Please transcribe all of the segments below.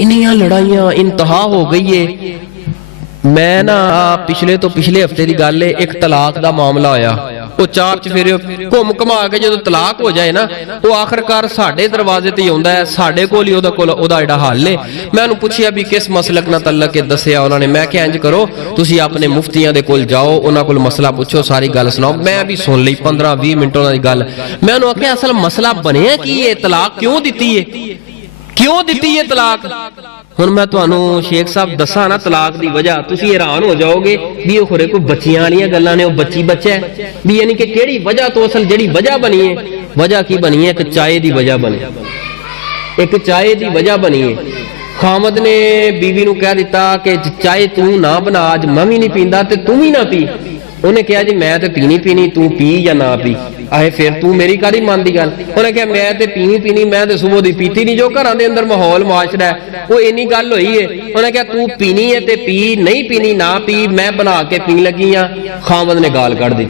इन्नियां लड़ाइयां इंतहा हो गई है। मैं ना पिछले तो पिछले हफ्ते की गल है, एक तलाक का मामला होया। वो चार चफेरे घुम घुमा के जो तलाक हो जाए ना, वो आखिरकार साडे दरवाजे ते आउंदा है, साडे कोल ही ओहदा जेड़ा हल है। मैं उन्होंने पूछया भी किस मसलक नाल तल्लक है, दस्सिया उन्होंने। मैं क्या इंज करो, तुसी अपने मुफ्तियां दे कोल जाओ, उन्हां कोल मसला पुछो, सारी गल सुनाओ। मैं भी सुन ली 15-20 मिनट उन्हां दी गल। मैं उन्होंने आख्या असल मसला बनिया की है, तलाक क्यों दिती है, क्यों दिती है तलाक। हुण मैं तुहानूं शेख साहब दसा ना तलाक दी वजह, तुसीं हैरान हो जाओगे भी ये खोरे कोई बच्चियां वालियां गल्लां ने, वो बच्ची बच्चा है भी, यानी कि किहड़ी वजह तो असल जिहड़ी वजह बनी है, वजह की बनी है, एक चाय दी वजह बनी, एक चाय दी वजह बनी है। खामद ने बीवी नूं कह दिता कि चाय तू ना बना, अज मैं भी नहीं पींदा ते तू भी ना पी। उन्हें कहा जी मैं तो पीनी पीनी, तू पी या ना पी। आए फिर तू मेरी कादी मनदी गल। उन्हें कहा मैं तो पीनी पीनी, मैं तो सुबह दी पीती नहीं। जो घर के अंदर माहौल मुआशरा है वो इन्नी गल हुई है। उन्हें कहा तू पीनी है तो पी, नहीं पीनी ना पी, मैं बना के पीन लगी हाँ। खामद ने गाल कढ़ दी,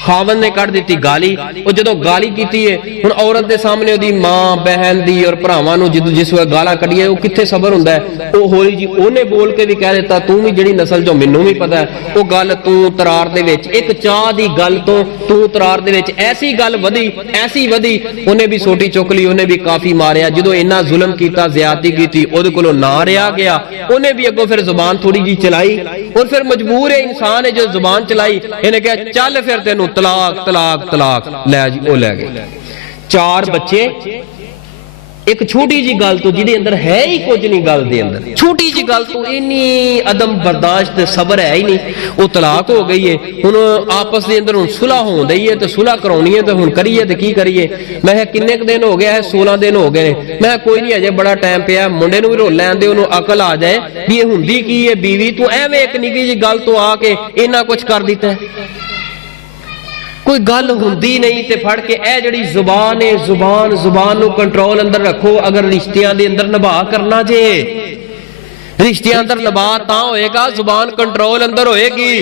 खावंद ने कढ़ दी गाली। और जो गाली की है हुण औरत के सामने ओदी मां बहन दी और भरावां नूं जिस वे गालां कढ़िए, वो कित्थे सबर हुंदा है। वो होली जी ओने बोल के भी कह दिता तू भी जिहड़ी नस्ल जो मैनूं भी पता है, वो गल तू तरार दे विच एक चाह दी गल तो तू तरार दे विच ऐसी गल वधी, ऐसी वधी, उन्हें भी सोटी चुक ली, उन्हें भी काफी मारिया। जो इन्ना जुल्म कीता, ज्यादती कीती, ओदे कोलों ना रहा गया, उन्हें भी अगों फिर जुबान थोड़ी जी चलाई। और फिर मजबूर है इंसान है जो जुबान चलाई। इन्हें कहा चल फिर तेनू तलाक तलाक तलाक, लै जी वो लै गए। 4 बच्चे, एक छोटी जी गल तो जिहदे अंदर है ही कुछ नहीं, गल दे अंदर छोटी जी गल तो इन्नी अदम बर्दाश्त सबर है ही नहीं, वो तलाक हो गई है। हुण आपस के अंदर हुण सुलह हो रही है, तो सुलह कराउणी है, तो हुण करिए तो की करिए। मैं किन्ने दिन हो गया है, 16 दिन हो गए ने। मैं कोई नहीं अजे बड़ा टाइम पिया, मुंडे नूं भी रोल लैण दे, उहनूं अकल आ जाए भी ये हुंदी की है बीवी, तू एवें एक निक्की जी गल तो आके इन्ना कुछ कर दिता है। कोई गल हुंदी नहीं ते फड़ के ए जड़ी जुबान है, जुबान जुबान नूं कंट्रोल अंदर रखो। अगर रिश्तियां दे अंदर निभा करना जे, रिश्तियां अंदर निभा तां होएगा, जुबान कंट्रोल अंदर होएगी।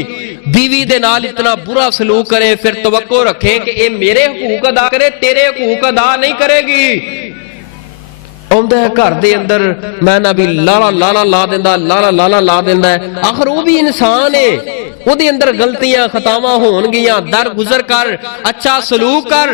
बीवी दे नाल इतना बुरा सलूक करे, फिर तवक्को रखे कि ये मेरे हकूक अदा करे, तेरे हकूक अदा नहीं करेगी। आउंदा है घर दे अंदर, मैं ना भी लाला लाला ला दिंदा, लाला लाला ला दिंदा है। आखिर वो भी इंसान है, ਉਹਦੇ अंदर गलतियां खतावां होणगियां। दर गुजर कर, अच्छा सलूक कर।